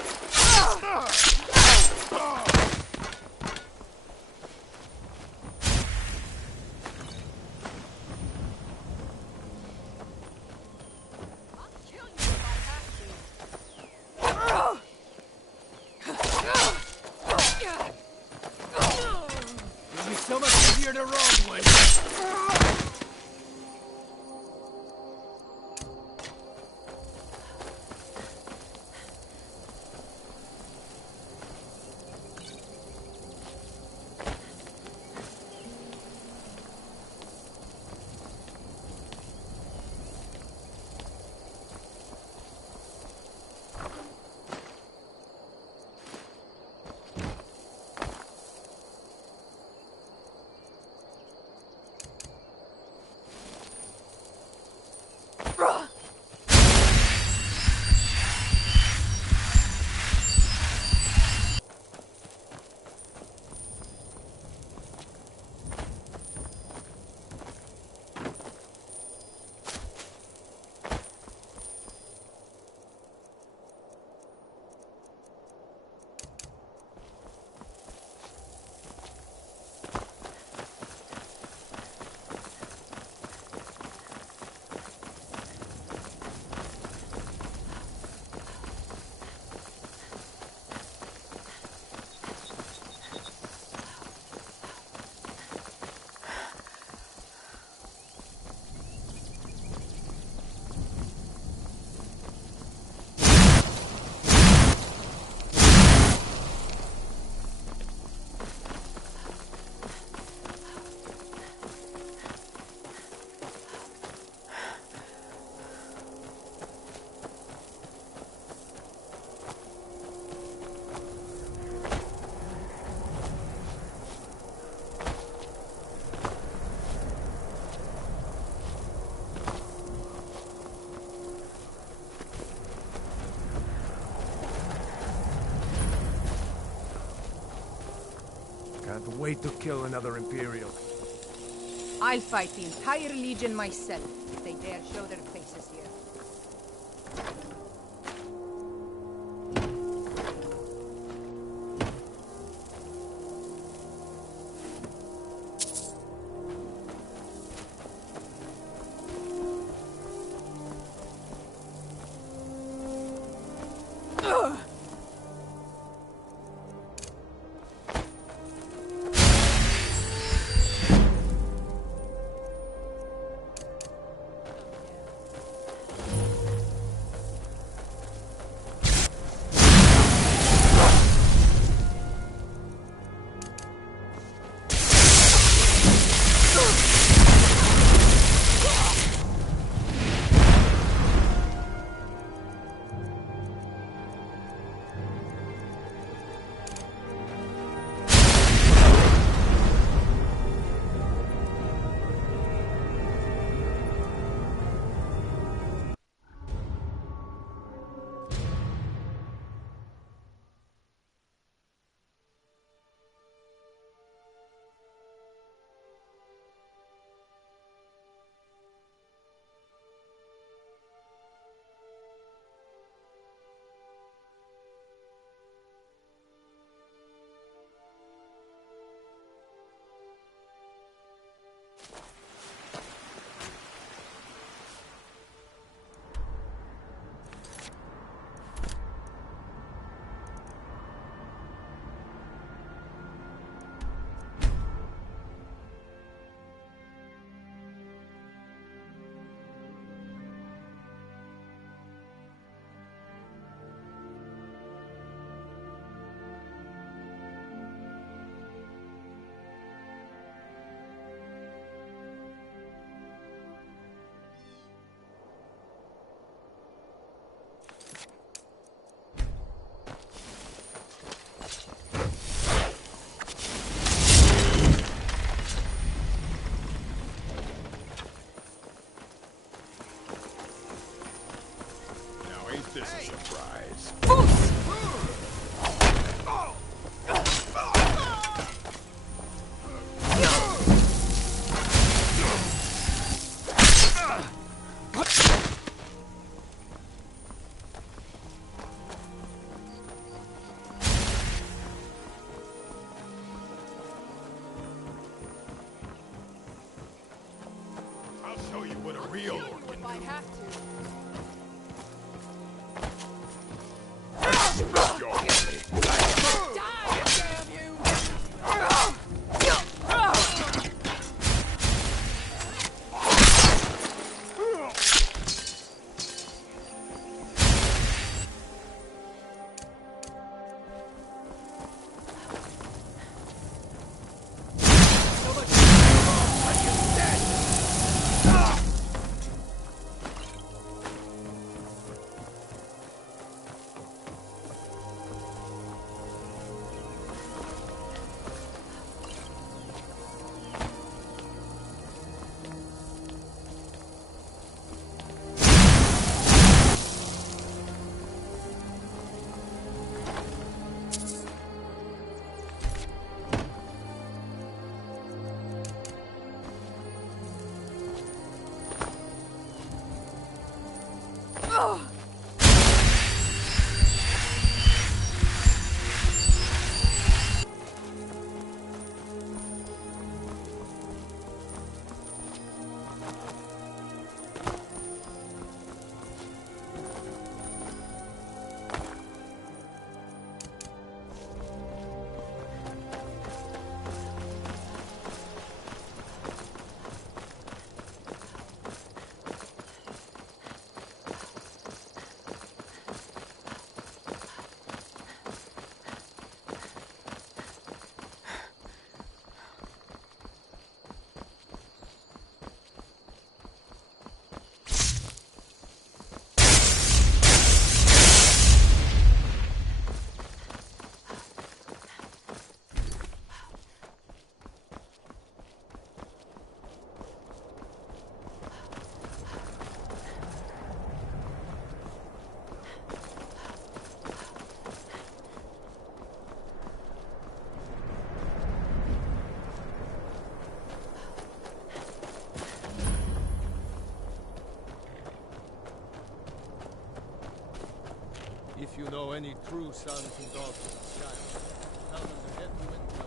It'll be so much easier to rob one. Can't wait to kill another Imperial. I'll fight the entire Legion myself if they dare show their faces here. This is a surprise. I'll show you what a real one can do. I have to. you know any true sons and daughters of Skyrim, tell them to head to Winter.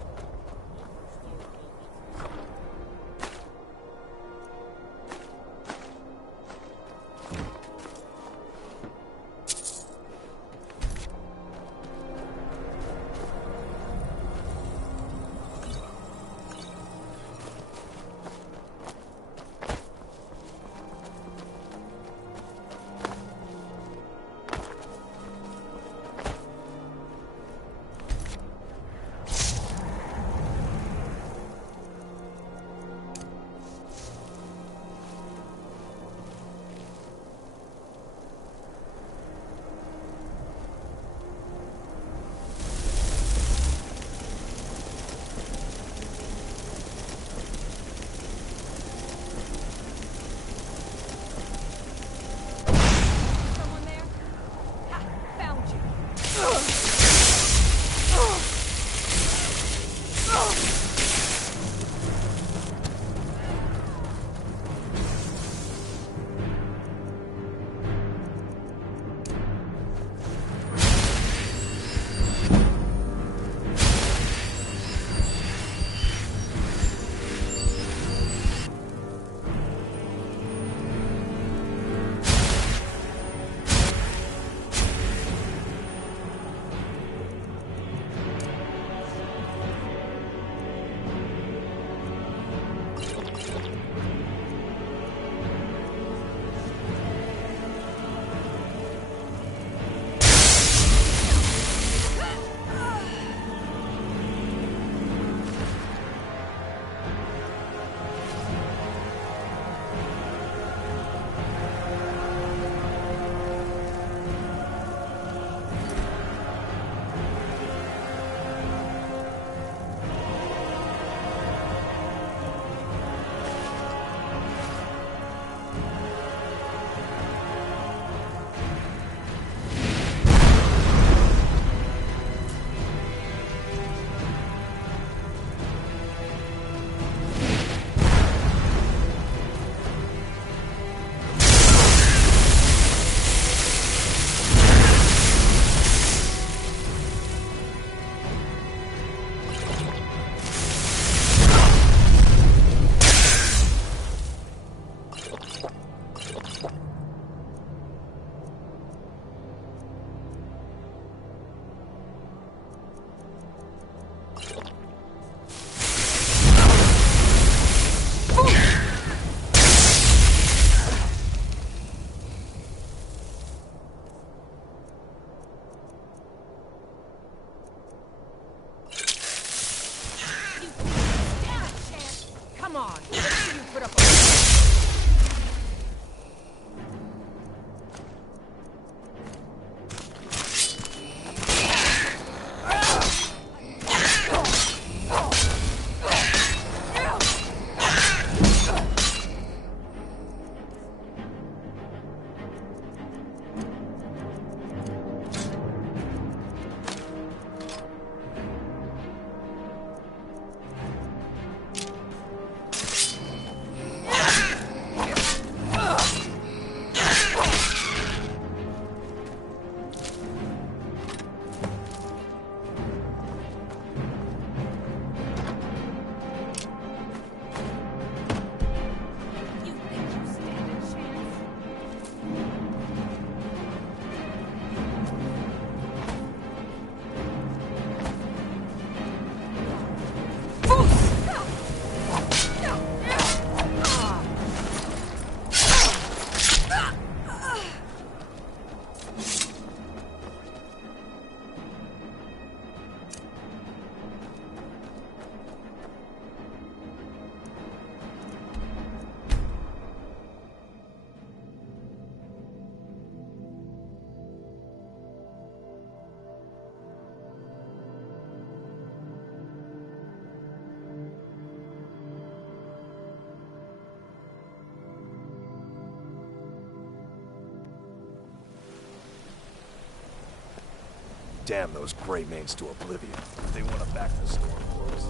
Damn those Grey Manes to oblivion. They want to back the Stormcloaks.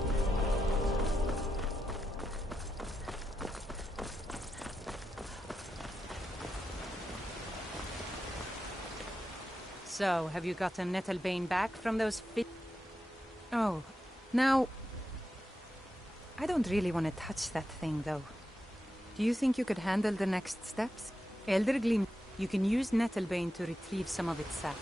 So, have you gotten Nettlebane back from those Oh, now... I don't really want to touch that thing, though. Do you think you could handle the next steps? Elder Gleam, you can use Nettlebane to retrieve some of its sap.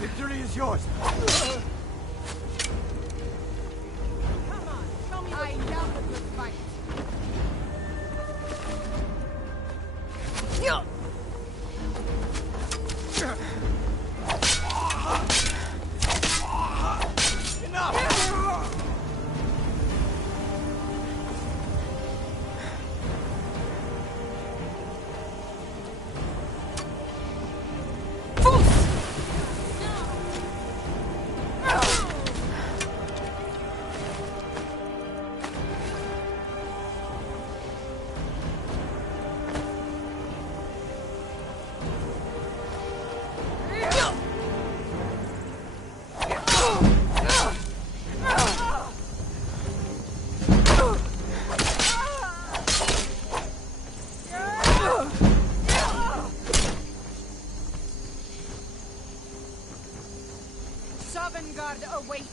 Victory is yours. I love a good fight. Sovngarde awaits.